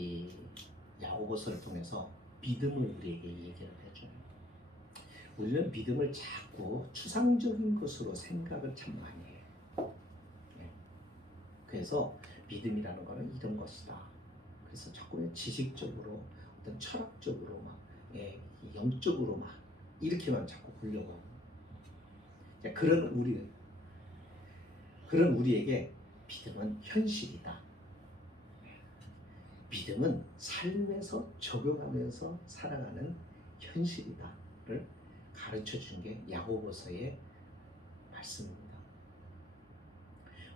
이 야고보서를 통해서 믿음을 우리에게 얘기를 해줘요. 우리는 믿음을 자꾸 추상적인 것으로 생각을 참 많이 해요. 네. 그래서 믿음이라는 것은 이런 것이다. 그래서 자꾸 지식적으로 어떤 철학적으로 막 영적으로 막 이렇게만 자꾸 보려고 하고 그런 우리에게 믿음은 현실이다. 믿음은 삶에서 적용하면서 살아가는 현실이다를 가르쳐 준 게 야고보서의 말씀입니다.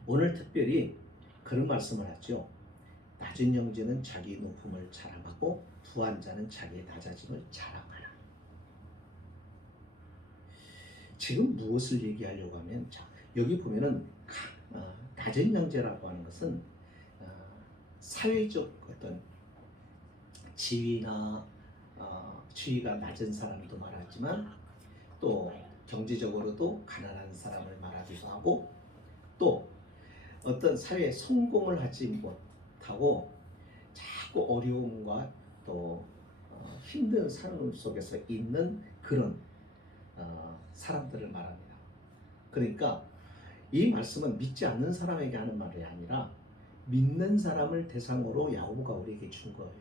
오늘 특별히 그런 말씀을 하죠. 낮은 형제는 자기 높음을 자랑하고 부한 자는 자기의 낮아짐을 자랑하라. 지금 무엇을 얘기하려고 하면 여기 보면은 낮은 형제라고 하는 것은 사회적 어떤 지위나 지위가 낮은 사람도 말하지만 또 경제적으로도 가난한 사람을 말하기도 하고 또 어떤 사회에 성공을 하지 못하고 자꾸 어려움과 또 힘든 삶 속에서 있는 그런 사람들을 말합니다. 그러니까 이 말씀은 믿지 않는 사람에게 하는 말이 아니라 믿는 사람을 대상으로 야고보가 우리에게 준 거예요.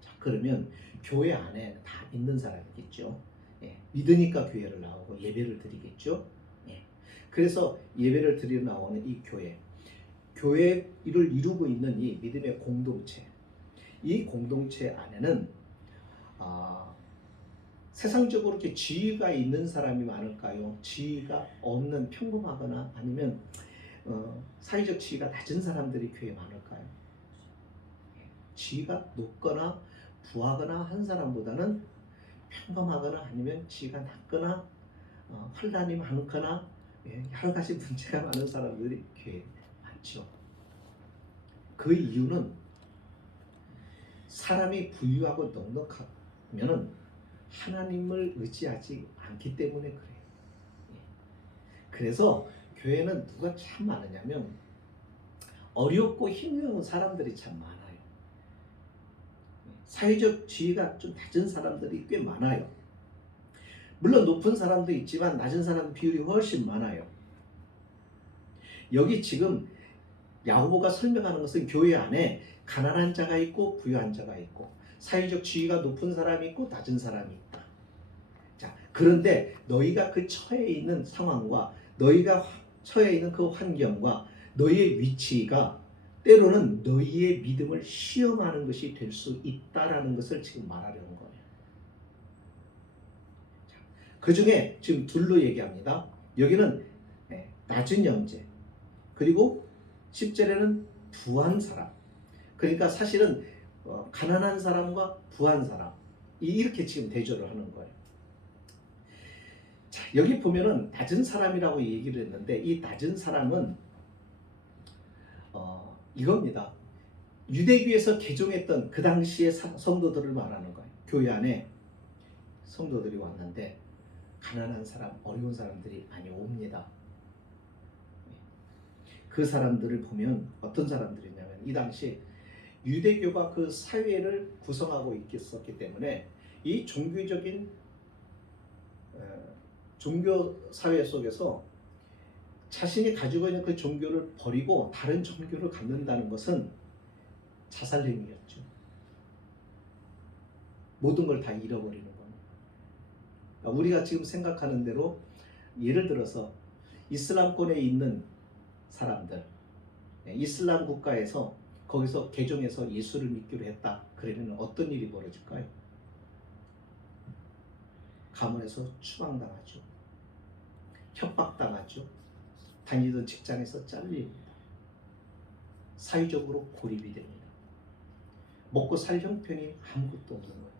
자, 그러면 교회 안에 다 믿는 사람이겠죠. 믿으니까 교회를 나오고 예배를 드리겠죠. 그래서 예배를 드리러 나오는 이 교회를 이루고 있는 이 믿음의 공동체, 이 공동체 안에는 세상적으로 이렇게 지위가 있는 사람이 많을까요? 지위가 없는 평범하거나 아니면 사회적 지위가 낮은 사람들이 교회에 많을까요? 지위가 높거나 부하거나 한 사람보다는 평범하거나 아니면 지위가 낮거나 환난이 많거나 여러 가지 문제가 많은 사람들이 교회에 많죠. 그 이유는 사람이 부유하고 넉넉하면은 하나님을 의지하지 않기 때문에 그래요. 그래서 교회는 누가 참 많으냐면 어렵고 힘겨운 사람들이 참 많아요. 사회적 지위가 좀 낮은 사람들이 꽤 많아요. 물론 높은 사람도 있지만 낮은 사람 비율이 훨씬 많아요. 여기 지금 야고보가 설명하는 것은 교회 안에 가난한 자가 있고 부유한 자가 있고 사회적 지위가 높은 사람이 있고 낮은 사람이 있다. 자, 그런데 너희가 그 처해 있는 상황과 너희가 처해 있는 그 환경과 너희의 위치가 때로는 너희의 믿음을 시험하는 것이 될 수 있다라는 것을 지금 말하려는 거예요. 자, 그 중에 지금 둘로 얘기합니다. 여기는 낮은 형제 그리고 10절에는 부한 사람. 그러니까 사실은 가난한 사람과 부한 사람 이렇게 지금 대조를 하는 거예요. 자, 여기 보면은 낮은 사람이라고 얘기를 했는데 이 낮은 사람은 이겁니다. 유대교에서 개종했던 그 당시의 성도들을 말하는 거예요. 교회 안에 성도들이 왔는데 가난한 사람, 어려운 사람들이 많이 옵니다. 그 사람들을 보면 어떤 사람들이냐면 이 당시 유대교가 그 사회를 구성하고 있었기 때문에 이 종교적인 종교 사회 속에서 자신이 가지고 있는 그 종교를 버리고 다른 종교를 갖는다는 것은 자살행위였죠. 모든 걸 다 잃어버리는 겁니다. 그러니까 우리가 지금 생각하는 대로 예를 들어서 이슬람권에 있는 사람들, 이슬람 국가에서 거기서 개종해서 예수를 믿기로 했다. 그러면 어떤 일이 벌어질까요? 가문에서 추방당하죠. 협박당하죠. 다니던 직장에서 잘립니다. 사회적으로 고립이 됩니다. 먹고 살 형편이 아무것도 없는 거예요.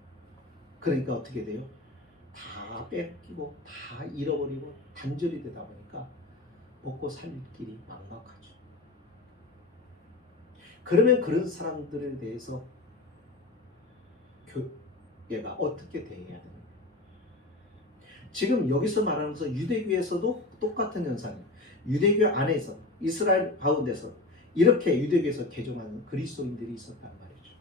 그러니까 어떻게 돼요? 다 뺏기고 다 잃어버리고 단절이 되다 보니까 먹고 살 길이 막막하죠. 그러면 그런 사람들에 대해서 교회가 어떻게 대해야 됩니까? 지금 여기서 말하면서 유대교에서도 똑같은 현상이에요. 유대교 안에서 이스라엘 가운데서 이렇게 유대교에서 개종하는 그리스도인들이 있었단 말이죠.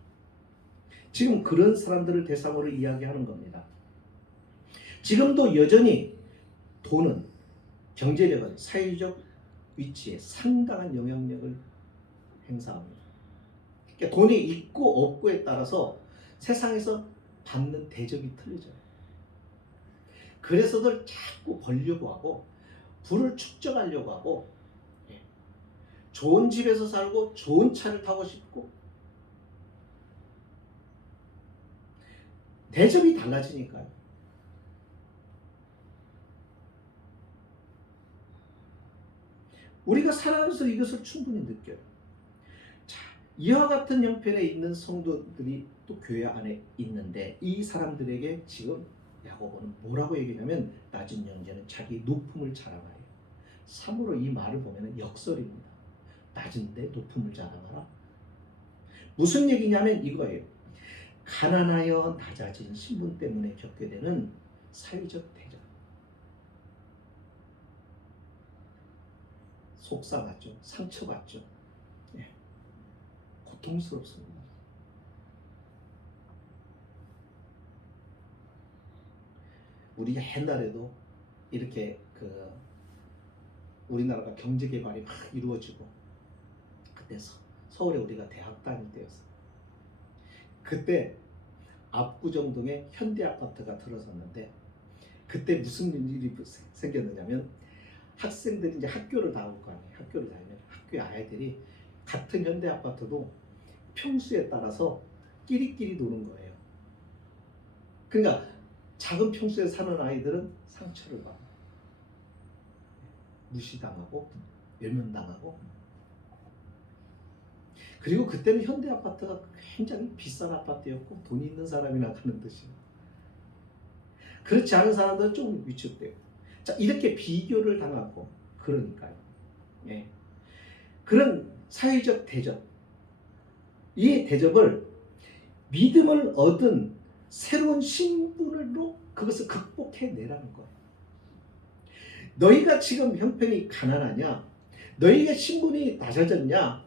지금 그런 사람들을 대상으로 이야기하는 겁니다. 지금도 여전히 돈은, 경제력은 사회적 위치에 상당한 영향력을 행사합니다. 그러니까 돈이 있고 없고에 따라서 세상에서 받는 대접이 틀려져요. 그래서들 자꾸 벌려고 하고 부를 축적하려고 하고, 좋은 집에서 살고 좋은 차를 타고 싶고, 대접이 달라지니까요. 우리가 살아가면서 이것을 충분히 느껴요. 자, 이와 같은 형편에 있는 성도들이 또 교회 안에 있는데, 이 사람들에게 지금 야고보는 뭐라고 얘기하냐면, 낮은 형제는 자기 높음을 자랑하여. 참으로 이 말을 보면 역설입니다. 낮은데 높음을 자랑하라. 무슨 얘기냐면 이거예요. 가난하여 낮아진 신분 때문에 겪게 되는 사회적 대접. 속상하죠. 상처받죠. 고통스럽습니다. 우리가 옛날에도 이렇게 우리나라가 경제 개발이 막 이루어지고, 그때 서울에 우리가 대학 다닐 때였어요. 그때 압구정동에 현대 아파트가 들어섰는데, 그때 무슨 일이 생겼느냐면, 학생들이 이제 학교를 나올 거 아니에요. 학교를 다니면 학교 아이들이 같은 현대 아파트도 평수에 따라서 끼리끼리 노는 거예요. 그러니까 작은 평수에 사는 아이들은 상처를 받고, 무시당하고, 외면당하고. 그리고 그때는 현대 아파트가 굉장히 비싼 아파트였고, 돈이 있는 사람이나 가는 뜻이에요. 그렇지 않은 사람들은 좀 위축돼요. 자, 이렇게 비교를 당하고, 그러니까요. 그런 사회적 대접, 이 대접을 믿음을 얻은 새로운 신분으로 그것을 극복해내라는 거예요. 너희가 지금 형편이 가난하냐? 너희가 신분이 낮아졌냐?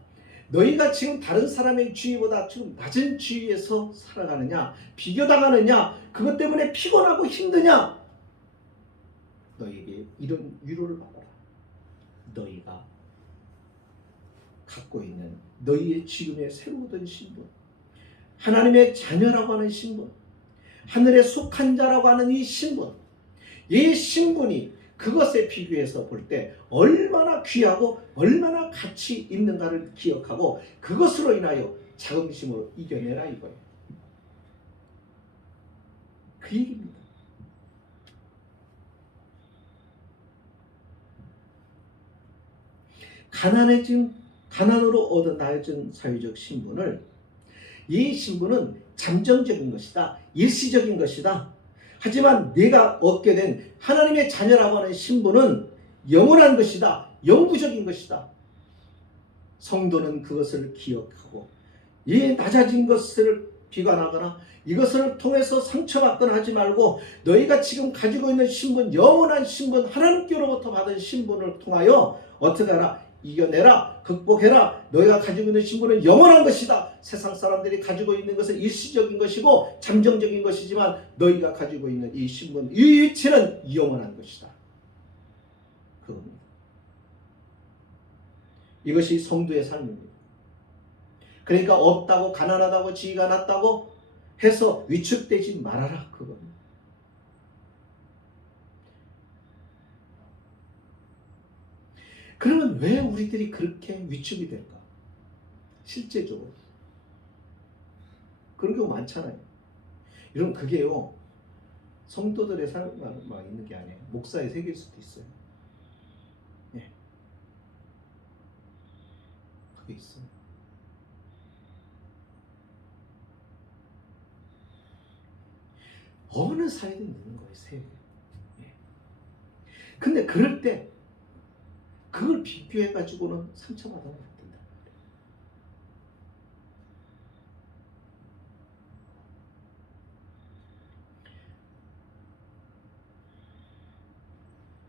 너희가 지금 다른 사람의 지위보다 지금 낮은 지위에서 살아가느냐? 비교당하느냐? 그것 때문에 피곤하고 힘드냐? 너희에게 이런 위로를 받아라. 너희가 갖고 있는 너희의 지금의 새로 얻은 신분, 하나님의 자녀라고 하는 신분, 하늘에 속한 자라고 하는 이 신분, 이 신분이 그것에 비교해서 볼 때 얼마나 귀하고 얼마나 가치 있는가를 기억하고, 그것으로 인하여 자긍심으로 이겨내라 이거예요. 그 얘기입니다. 가난으로 얻은 낮은 사회적 신분을, 이 신분은 잠정적인 것이다. 일시적인 것이다. 하지만 내가 얻게 된 하나님의 자녀라고 하는 신분은 영원한 것이다. 영구적인 것이다. 성도는 그것을 기억하고, 이 낮아진 것을 비관하거나 이것을 통해서 상처받거나 하지 말고, 너희가 지금 가지고 있는 신분, 영원한 신분, 하나님께로부터 받은 신분을 통하여 어떻게 하라? 이겨내라, 극복해라. 너희가 가지고 있는 신분은 영원한 것이다. 세상 사람들이 가지고 있는 것은 일시적인 것이고 잠정적인 것이지만, 너희가 가지고 있는 이 신분, 이 위치는 영원한 것이다. 그겁니다. 이것이 성도의 삶입니다. 그러니까 없다고, 가난하다고, 지위가 낮다고 해서 위축되지 말아라, 그겁니다. 그러면 왜 우리들이 그렇게 위축이 될까? 실제적으로 그런 경우 많잖아요. 여러분, 그게요, 성도들의 삶만 있는 게 아니에요. 목사의 세계일 수도 있어요. 그게 있어요. 어느 사회든 있는 거예요, 세계. 근데 그럴 때 그걸 비교해가지고는 상처받으면 안 된다.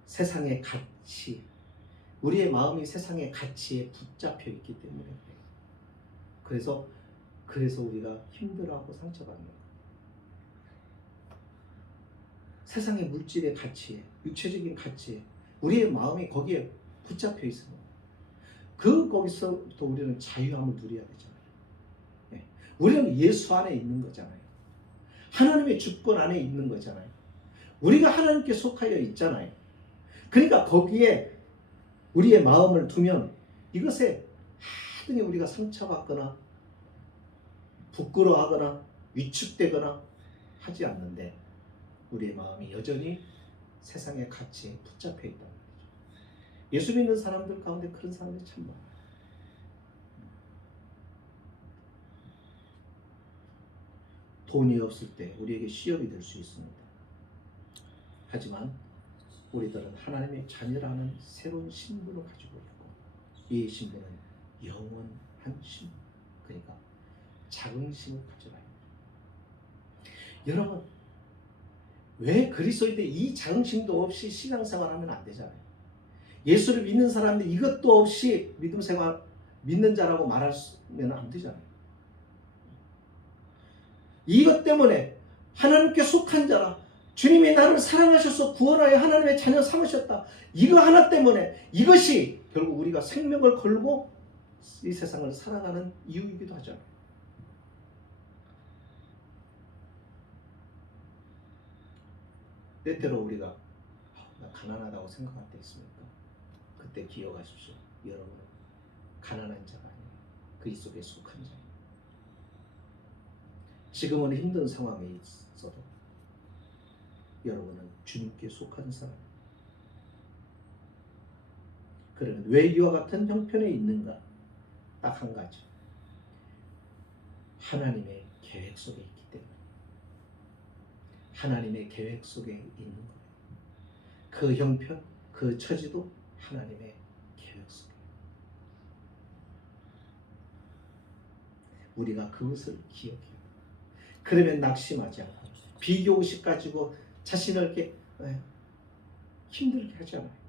세상의 가치, 우리의 마음이 세상의 가치에 붙잡혀 있기 때문에 그래요. 그래서 그래서 우리가 힘들어하고 상처받는 거예요. 세상의 물질의 가치에, 육체적인 가치에 우리의 마음이 거기에 붙잡혀 있습니다. 거기서부터 우리는 자유함을 누려야 되잖아요. 네. 우리는 예수 안에 있는 거잖아요. 하나님의 주권 안에 있는 거잖아요. 우리가 하나님께 속하여 있잖아요. 그러니까 거기에 우리의 마음을 두면 이것에 하등에 우리가 상처받거나 부끄러워하거나 위축되거나 하지 않는데 우리의 마음이 여전히 세상의 가치에 붙잡혀 있단 말이죠. 예수 믿는 사람들 가운데 그런 사람들이 참 많아요. 돈이 없을 때 우리에게 시험이 될 수 있습니다. 하지만 우리들은 하나님의 자녀라는 새로운 신분을 가지고 있고 이 신분은 영원한 신분, 그러니까 자긍심을 가져라. 여러분, 왜 그리스도인데 이 자긍심도 없이 신앙생활하면 안 되잖아요. 예수를 믿는 사람인데 이것도 없이 믿음 생활 믿는 자라고 말하면 안 되잖아요. 이것 때문에 하나님께 속한 자라, 주님이 나를 사랑하셔서 구원하여 하나님의 자녀 삼으셨다. 이거 하나 때문에 이것이 결국 우리가 생명을 걸고 이 세상을 살아가는 이유이기도 하잖아요. 때때로 우리가 나 가난하다고 생각할 때 있습니까? 그때 기억하십시오. 여러분은 가난한 자가 아니에요. 그리스도에 속한 자예요. 지금은 힘든 상황에 있어도 여러분은 주님께 속한 사람입니다. 그러면 왜 이와 같은 형편에 있는가? 딱 한 가지. 하나님의 계획 속에 있기 때문에. 하나님의 계획 속에 있는 거예요. 그 형편, 그 처지도 하나님의 계획 속에. 우리가 그것을 기억해요. 그러면 낙심하지 않고 비교의식 가지고 자신을 이렇게 힘들게 하지 않아요.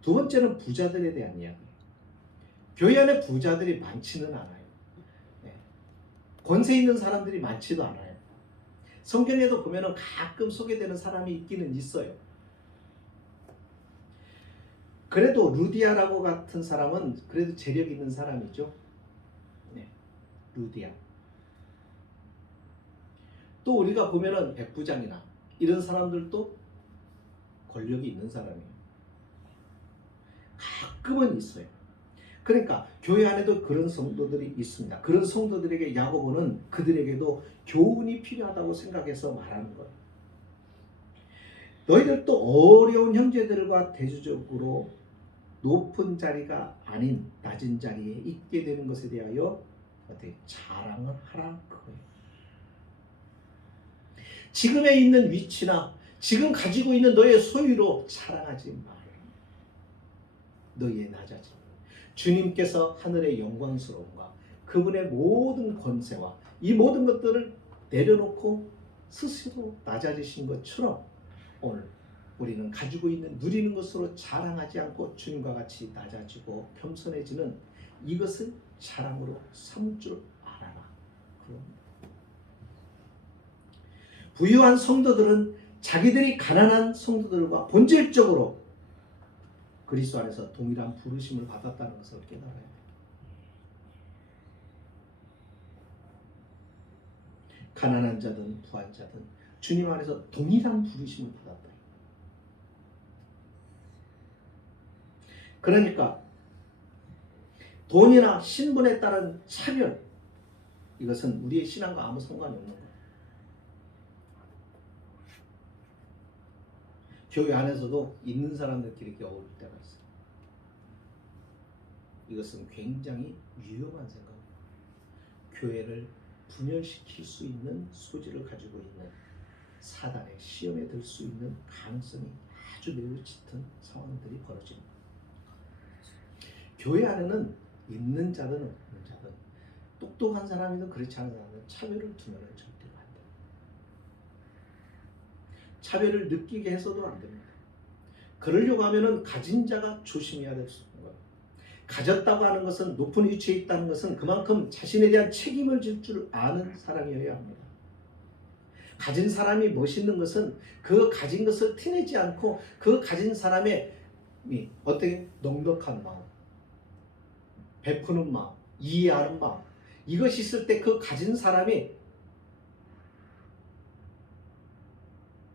두 번째는 부자들에 대한 이야기예요. 교회 안에 부자들이 많지는 않아요. 권세 있는 사람들이 많지도 않아요. 성경에도 보면은 가끔 소개되는 사람이 있기는 있어요. 그래도 루디아라고 같은 사람은 그래도 재력 있는 사람이죠. 루디아. 또 우리가 보면은 백부장이나 이런 사람들도 권력이 있는 사람이에요. 가끔은 있어요. 그러니까 교회 안에도 그런 성도들이 있습니다. 그런 성도들에게 야고보는 그들에게도 교훈이 필요하다고 생각해서 말하는 거예요. 너희들도 어려운 형제들과 대조적으로 높은 자리가 아닌 낮은 자리에 있게 되는 것에 대하여 어떻게 자랑을 하라 그거예요. 지금에 있는 위치나 지금 가지고 있는 너의 소유로 자랑하지 마라. 너희의 낮아짐. 주님께서 하늘의 영광스러움과 그분의 모든 권세와 이 모든 것들을 내려놓고 스스로 낮아지신 것처럼 오늘 우리는 가지고 있는 누리는 것으로 자랑하지 않고 주님과 같이 낮아지고 겸손해지는 이것을 자랑으로 삼을 줄 알아라. 부유한 성도들은 자기들이 가난한 성도들과 본질적으로 그리스도 안에서 동일한 부르심을 받았다는 것을 깨달아야 돼요. 가난한 자든 부한 자든 주님 안에서 동일한 부르심을 받았다. 그러니까 돈이나 신분에 따른 차별, 이것은 우리의 신앙과 아무 상관이 없는 거예요. 교회 안에서도 있는 사람들끼리 이렇게 어울릴 때가 있어요. 이것은 굉장히 위험한 생각입니다. 교회를 분열시킬 수 있는 소지를 가지고 있는 사단의 시험에 들 수 있는 가능성이 아주 매우 짙은 상황들이 벌어집니다. 교회 안에는 있는 자든 없는 자든 똑똑한 사람이든 그렇지 않은 사람은 차별을 두면 절대로 안 됩니다. 차별을 느끼게 해서도 안 됩니다. 그러려고 하면은 가진 자가 조심해야 될 수 있는 거예요. 가졌다고 하는 것은, 높은 위치에 있다는 것은 그만큼 자신에 대한 책임을 질 줄 아는 사람이어야 합니다. 가진 사람이 멋있는 것은 그 가진 것을 티내지 않고 그 가진 사람의 어떻게 넉넉한 마음, 베푸는 마음, 이해하는 마음, 이것이 있을 때 그 가진 사람이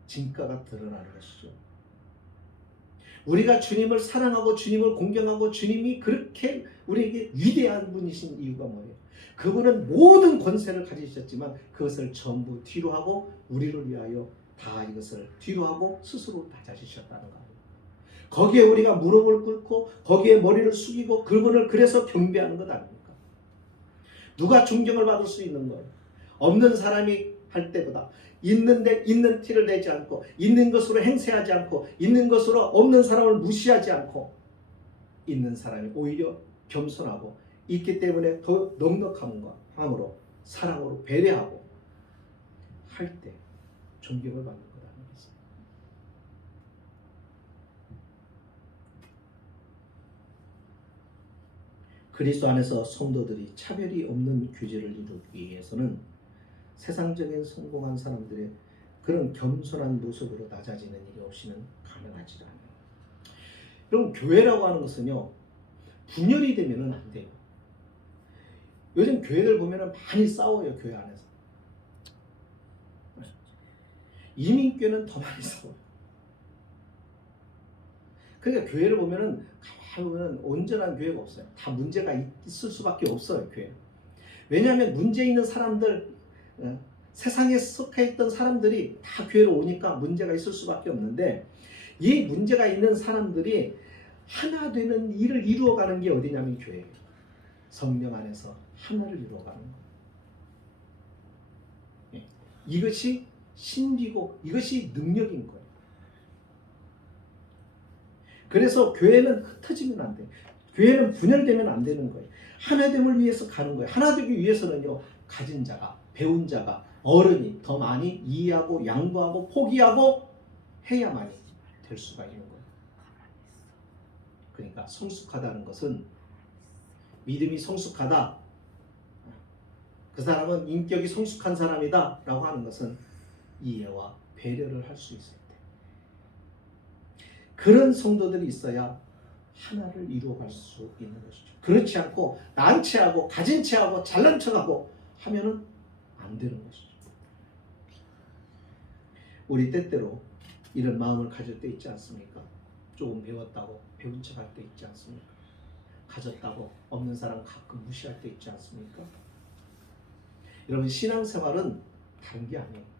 진가가 드러나는 것이죠. 우리가 주님을 사랑하고 주님을 공경하고 주님이 그렇게 우리에게 위대한 분이신 이유가 뭐예요? 그분은 모든 권세를 가지셨지만 그것을 전부 뒤로 하고 우리를 위하여 다 이것을 뒤로 하고 스스로 낮아지셨다는 거예요. 거기에 우리가 무릎을 꿇고 거기에 머리를 숙이고 그분을 그래서 경배하는 것 아닙니까? 누가 존경을 받을 수 있는 거예요? 없는 사람이 할 때보다 있는데 있는 티를 내지 않고 있는 것으로 행세하지 않고 있는 것으로 없는 사람을 무시하지 않고 있는 사람이 오히려 겸손하고 있기 때문에 더 넉넉함으로 사랑으로 배려하고 할 때 존경을 받는 거라는 것입니다. 그리스도 안에서 성도들이 차별이 없는 규제를 이루기 위해서는 세상적인 성공한 사람들의 그런 겸손한 모습으로 낮아지는 일이 없이는 가능하지 않아요. 그럼 교회라고 하는 것은요, 분열이 되면은 안 돼요. 요즘 교회들 보면은 많이 싸워요, 교회 안에서. 이민교회는 더 많이 싸워요. 그러니까 교회를 보면은 가만히 보면 온전한 교회가 없어요. 다 문제가 있을 수밖에 없어요, 교회. 왜냐하면 문제 있는 사람들, 세상에 속해 있던 사람들이 다 교회로 오니까 문제가 있을 수밖에 없는데, 이 문제가 있는 사람들이 하나 되는 일을 이루어가는 게 어디냐면 교회예요. 성령 안에서 하나를 이루어가는 거예요. 이것이 신비고 이것이 능력인 거예요. 그래서 교회는 흩어지면 안 돼요. 교회는 분열되면 안 되는 거예요. 하나됨을 위해서 가는 거예요. 하나 되기 위해서는요, 가진 자가, 배운 자가, 어른이 더 많이 이해하고 양보하고 포기하고 해야만이 될 수가 있는 거예요. 그러니까 성숙하다는 것은, 믿음이 성숙하다, 그 사람은 인격이 성숙한 사람이다 라고 하는 것은 이해와 배려를 할 수 있을 때, 그런 성도들이 있어야 하나를 이루어갈 수 있는 것이죠. 그렇지 않고 난체하고 가진 체하고 잘난 척하고 하면은 안 되는 것이죠. 우리 때때로 이런 마음을 가질 때 있지 않습니까? 조금 배웠다고 배운 척할 때 있지 않습니까? 가졌다고 없는 사람 가끔 무시할 때 있지 않습니까? 여러분, 신앙생활은 다른 게 아니에요.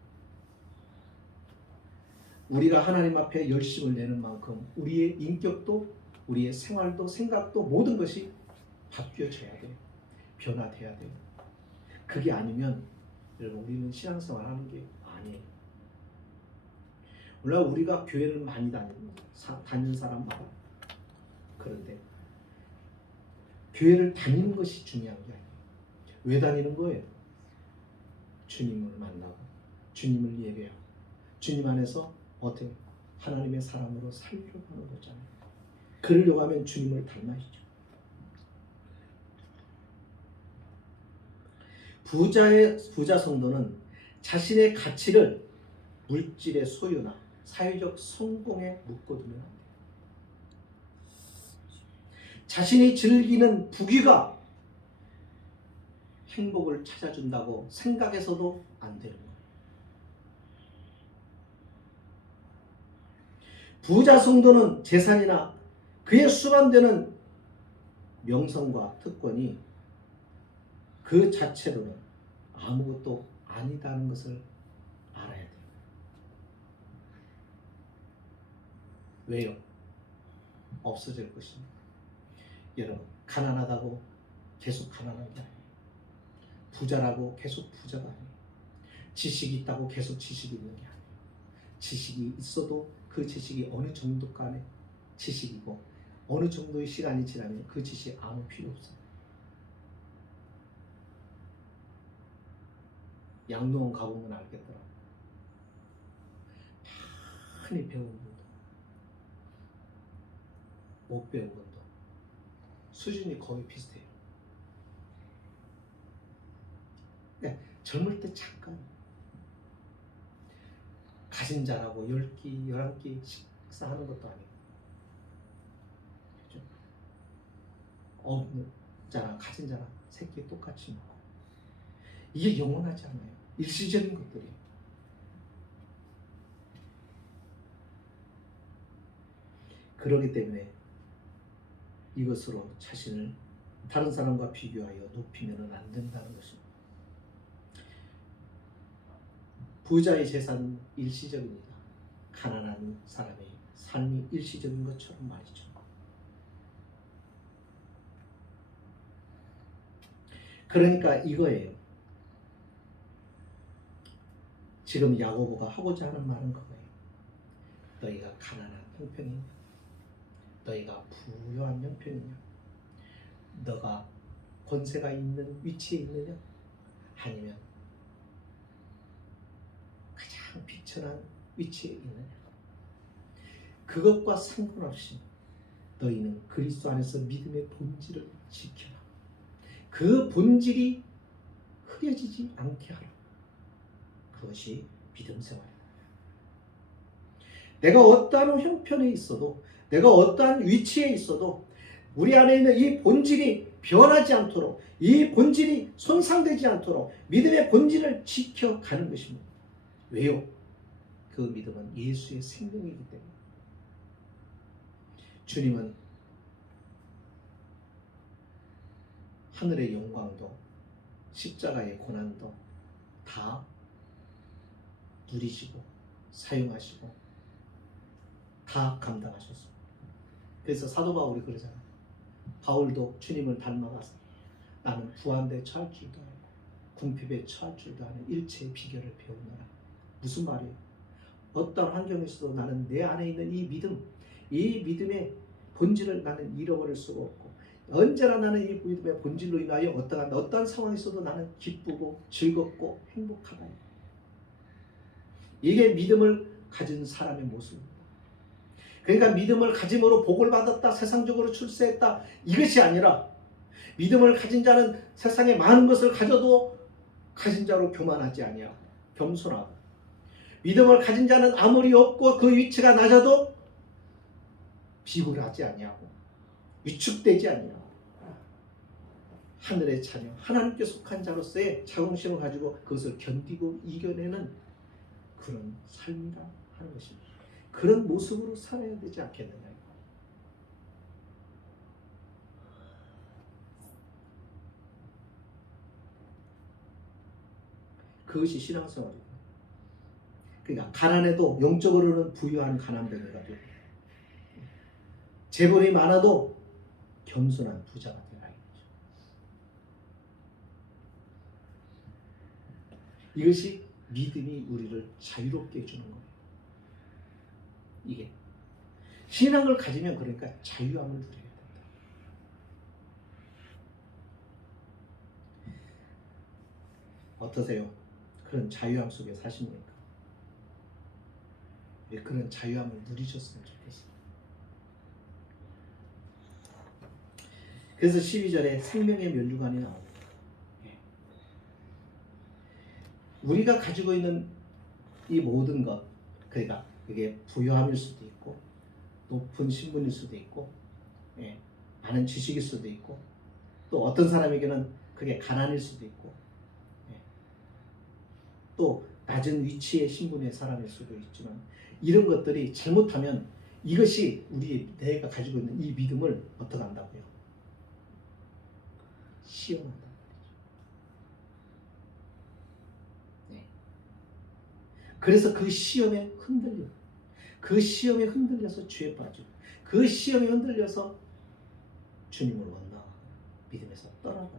우리가 하나님 앞에 열심을 내는 만큼 우리의 인격도, 우리의 생활도, 생각도 모든 것이 바뀌어져야 돼요. 변화돼야 돼요. 그게 아니면 여러분, 우리는 신앙생활 하는 게 아니에요. 물론 우리가 교회를 많이 다니는 사람 많아요. 그런데 교회를 다니는 것이 중요한 게 아니에요. 왜 다니는 거예요? 주님을 만나고 주님을 예배하고 주님 안에서 어떻게 하나님의 사람으로 살려고 하는 거잖아요. 그러려고 하면 주님을 닮아야죠. 부자 성도는 자신의 가치를 물질의 소유나 사회적 성공에 묶어두면 안 돼요. 자신이 즐기는 부귀가 행복을 찾아준다고 생각해서도 안 되는 거예요. 부자 성도는 재산이나 그에 수반되는 명성과 특권이 그 자체로는 아무것도 아니다는 것을 알아야 돼요. 왜요? 없어질 것입니다. 여러분, 가난하다고 계속 가난한 게 아니에요. 부자라고 계속 부자가 아니에요. 지식이 있다고 계속 지식이 있는 게 아니에요. 지식이 있어도 그 지식이 어느 정도간의 지식이고 어느 정도의 시간이 지나면 그 지식이 아무 필요 없어요. 양로원 가보면 알겠더라고요. 많이 배운 분도 못 배운 분도 수준이 거의 비슷해요. 네, 젊을 때 잠깐 가진 자라고 10끼, 11끼 식사하는 것도 아니고, 그죠? 자랑, 가진 자랑 3끼 똑같이 먹고, 이게 영원하지 않아요. 일시적인 것들이에요. 그렇기 때문에 이것으로 자신을 다른 사람과 비교하여 높이면 안 된다는 것입니다. 부자의 재산은 일시적입니다. 가난한 사람의 삶이 일시적인 것처럼 말이죠. 그러니까 이거예요. 지금 야고보가 하고자 하는 말은 그거예요. 너희가 가난한 형편이냐? 너희가 부유한 형편이냐? 너가 권세가 있는 위치에 있느냐? 아니면 가장 비천한 위치에 있느냐? 그것과 상관없이 너희는 그리스도 안에서 믿음의 본질을 지켜라. 그 본질이 흐려지지 않게 하라. 그것이 믿음 생활입니다. 내가 어떠한 형편에 있어도, 내가 어떠한 위치에 있어도 우리 안에 있는 이 본질이 변하지 않도록, 이 본질이 손상되지 않도록 믿음의 본질을 지켜가는 것입니다. 왜요? 그 믿음은 예수의 생명이기 때문에. 주님은 하늘의 영광도 십자가의 고난도 다 누리시고 사용하시고 다 감당하셨습니다. 그래서 사도 바울이 그러잖아요. 바울도 주님을 닮아가서 나는 부한데 처할 줄도 알고 궁핍에 처할 줄도 아는 일체의 비결을 배우노라. 무슨 말이에요? 어떤 환경에서도 나는 내 안에 있는 이 믿음, 이 믿음의 본질을 나는 잃어버릴 수가 없고, 언제나 나는 이 믿음의 본질로 인하여 어떠한 상황에서도 나는 기쁘고 즐겁고 행복하다. 이게 믿음을 가진 사람의 모습입니다. 그러니까 믿음을 가짐으로 복을 받았다, 세상적으로 출세했다, 이것이 아니라 믿음을 가진 자는 세상에 많은 것을 가져도 가진 자로 교만하지 아니하고 겸손하고, 믿음을 가진 자는 아무리 없고 그 위치가 낮아도 비굴하지 아니하고 위축되지 아니하고 하늘의 자녀, 하나님께 속한 자로서의 자긍심을 가지고 그것을 견디고 이겨내는 그런 삶이라 하는 것입니다. 그런 모습으로 살아야 되지 않겠느냐. 그것이 신앙생활입니다. 그러니까 가난해도 영적으로는 부유한 가난뱅이가 되고, 재벌이 많아도 겸손한 부자가 되라. 이것이 믿음이 우리를 자유롭게 해주는 거예요. 이게 신앙을 가지면 그러니까 자유함을 누려야 된다. 어떠세요? 그런 자유함 속에 사십니까? 그런 자유함을 누리셨으면 좋겠어요. 그래서 12절에 생명의 면류관이 나옵니다. 우리가 가지고 있는 이 모든 것, 그러니까 그게 부유함일 수도 있고 높은 신분일 수도 있고 많은 지식일 수도 있고, 또 어떤 사람에게는 그게 가난일 수도 있고, 또 낮은 위치의 신분의 사람일 수도 있지만, 이런 것들이 잘못하면 이것이 내가 가지고 있는 이 믿음을 어떻게 한다고요? 시험한다. 그래서 그 시험에 흔들려서 죄에 빠지고, 그 시험에 흔들려서 주님을 원망하고 믿음에서 떠나가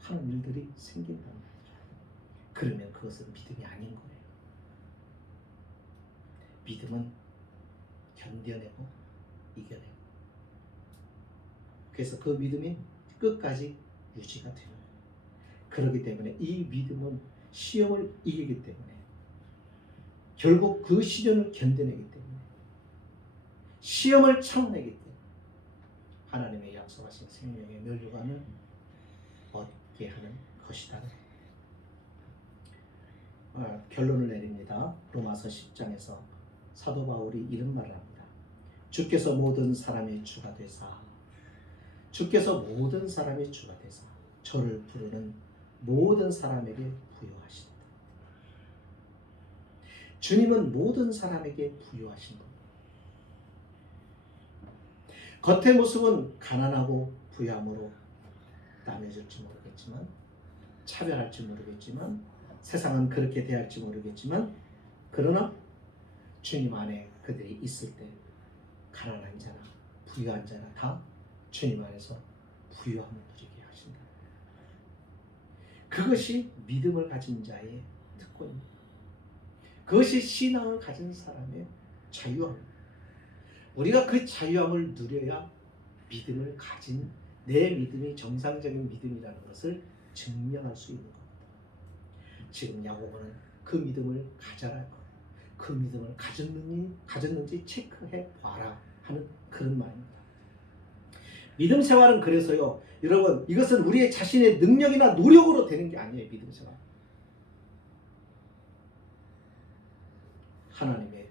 하는 일들이 생긴다는 거죠. 그러면 그것은 믿음이 아닌 거예요. 믿음은 견뎌내고 이겨내고, 그래서 그 믿음이 끝까지 유지가 되는 거예요. 그렇기 때문에 이 믿음은 시험을 이기기 때문에, 결국 그 시련을 견뎌내기 때문에, 시험을 참아내기 때문에, 하나님의 약속하신 생명의 면류관을 얻게 하는 것이다. 결론을 내립니다. 로마서 10장에서 사도 바울이 이런 말을 합니다. 주께서 모든 사람의 주가 되사 저를 부르는 모든 사람에게 부여하신다. 주님은 모든 사람에게 부여하신 겁니다. 겉의 모습은 가난하고 부유함으로 나뉘어질지 모르겠지만, 차별할지 모르겠지만, 세상은 그렇게 대할지 모르겠지만, 그러나 주님 안에 그들이 있을 때 가난한 자나 부유한 자나 다 주님 안에서 부유함을 누리게 하신다. 그것이 믿음을 가진 자의 특권입니다. 그것이 신앙을 가진 사람의 자유함입니다. 우리가 그 자유함을 누려야 믿음을 가진 내 믿음이 정상적인 믿음이라는 것을 증명할 수 있는 겁니다. 지금 야고보는 그 믿음을 가져라, 그 믿음을 가졌는지 체크해 봐라 하는 그런 말입니다. 믿음 생활은 그래서요, 여러분, 이것은 우리의 자신의 능력이나 노력으로 되는 게 아니에요. 믿음 생활, 하나님의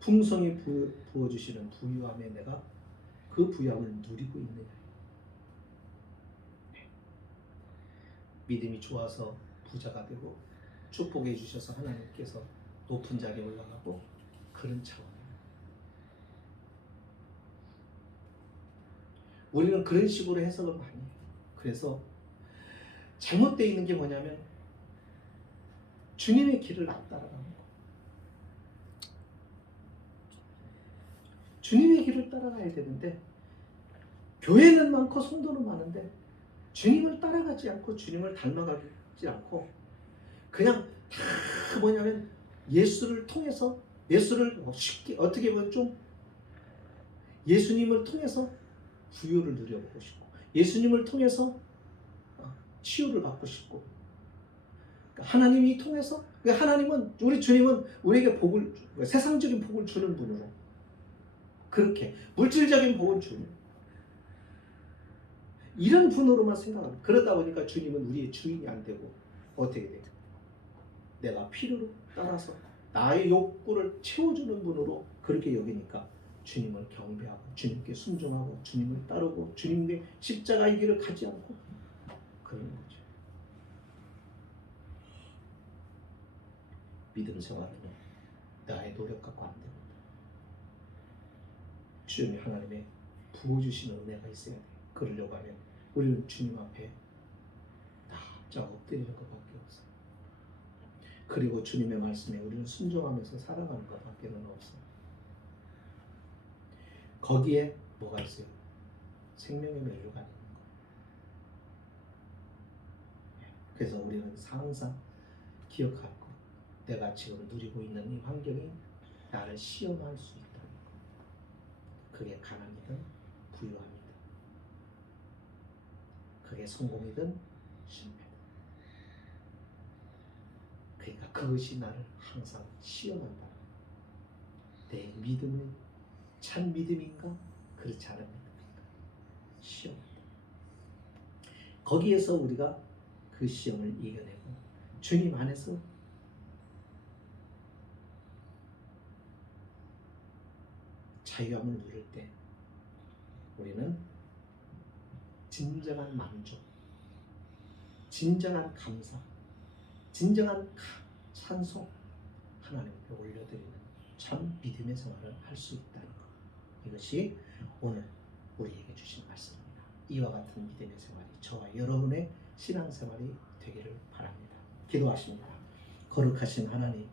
풍성히 부어주시는 부유함에 내가 그 부유함을 누리고 있느냐. 믿음이 좋아서 부자가 되고 축복해 주셔서 하나님께서 높은 자리에 올라가고 그런 차원이에요. 우리는 그런 식으로 해석을 많이 해요. 그래서 잘못되어 있는 게 뭐냐면 주님의 길을 안 따라가는 거예요. 주님의 길을 따라가야 되는데, 교회는 많고 성도는 많은데 주님을 따라가지 않고 주님을 닮아가지 않고 그냥 다 뭐냐면 예수를 통해서, 예수를 쉽게 어떻게 보면 좀 예수님을 통해서 부유를 누려보고 싶고, 예수님을 통해서 치유를 받고 싶고, 하나님이 통해서, 하나님은, 우리 주님은 우리에게 복을, 세상적인 복을 주는 분으로, 그렇게 물질적인 복을 주는 이런 분으로만 생각합니다. 그러다 보니까 주님은 우리의 주인이 안 되고 어떻게 돼요? 내가 필요를 따라서 나의 욕구를 채워주는 분으로 그렇게 여기니까 주님을 경배하고 주님께 순종하고 주님을 따르고 주님의 십자가의 길을 가지 않고 그런 거죠. 믿음 생활은 나의 노력 갖고 안 됩니다. 주님이 하나님의 부어주시는 은혜가 있어야 돼요. 그러려고 하면 우리는 주님 앞에 납작 엎드리는 것밖에 없어요. 그리고 주님의 말씀에 우리는 순종하면서 살아가는 것밖에는 없어요. 거기에 뭐가 있어요? 생명의 멸류가 있는 거예요. 그래서 우리는 항상 기억할 것, 내가 지금 누리고 있는 이 환경이 나를 시험할 수 있다는 것. 그게 가난이든 부유함이든, 그게 성공이든 실패든, 그러니까 그것이 나를 항상 시험한다. 내 믿음은 참 믿음인가? 그렇지 않은 믿음인가? 시험한다. 거기에서 우리가 그 시험을 이겨내고 주님 안에서 자유함을 누릴 때 우리는 진정한 만족, 진정한 감사, 진정한 찬송, 하나님께 올려드리는 참 믿음의 생활을 할 수 있다는 것. 이것이 오늘 우리에게 주신 말씀입니다. 이와 같은 믿음의 생활이 저와 여러분의 신앙생활이 되기를 바랍니다. 기도하십니다. 거룩하신 하나님,